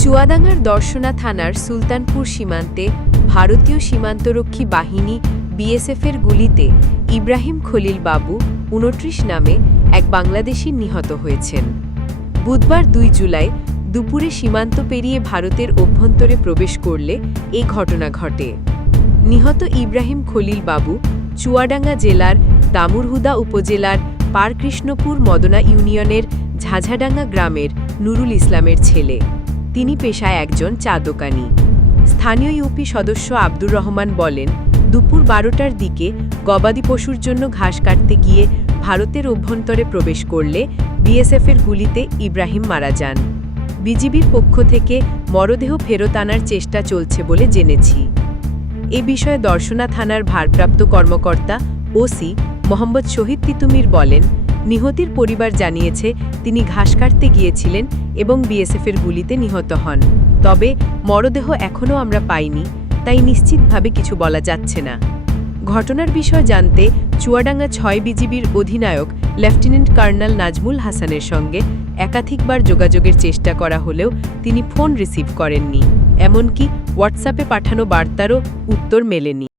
চুয়াডাঙ্গার দর্শনা থানার সুলতানপুর সীমান্তে ভারতীয় সীমান্তরক্ষী বাহিনী বিএসএফের গুলিতে ইব্রাহিম খলিল বাবু উনত্রিশ নামে এক বাংলাদেশি নিহত হয়েছেন। বুধবার দুই জুলাই দুপুরে সীমান্ত পেরিয়ে ভারতের অভ্যন্তরে প্রবেশ করলে এ ঘটনা ঘটে। নিহত ইব্রাহিম খলিল বাবু চুয়াডাঙ্গা জেলার দামুরহুদা উপজেলার পারকৃষ্ণপুর মদনা ইউনিয়নের ঝাঝাডাঙ্গা গ্রামের নুরুল ইসলামের ছেলে। তিনি পেশায় একজন চা দোকানি স্থানীয় ইউপি সদস্য আব্দুর রহমান বলেন, দুপুর বারোটার দিকে গবাদি পশুর জন্য ঘাস কাটতে গিয়ে ভারতের অভ্যন্তরে প্রবেশ করলে বিএসএফের গুলিতে ইব্রাহিম মারা যান। বিজিবির পক্ষ থেকে মরদেহ ফেরত আনার চেষ্টা চলছে বলে জেনেছি। এ বিষয়ে দর্শনা থানার ভারপ্রাপ্ত কর্মকর্তা ওসি মোহাম্মদ শহীদ তিতুমির বলেন নিহতির পরিবার জানিয়েছে তিনি ঘাস কাটতে গিয়েছিলেন এবং বিএসএফের গুলিতে নিহত হন। তবে মরদেহ এখনও আমরা পাইনি, তাই নিশ্চিতভাবে কিছু বলা যাচ্ছে না। ঘটনার বিষয় জানতে চুয়াডাঙ্গা ছয় বিজিবির অধিনায়ক লেফটেন্যান্ট কর্নেল নাজমুল হাসানের সঙ্গে একাধিকবার যোগাযোগের চেষ্টা করা হলেও তিনি ফোন রিসিভ করেননি। এমনকি হোয়াটসঅ্যাপে পাঠানো বার্তারও উত্তর মেলেনি।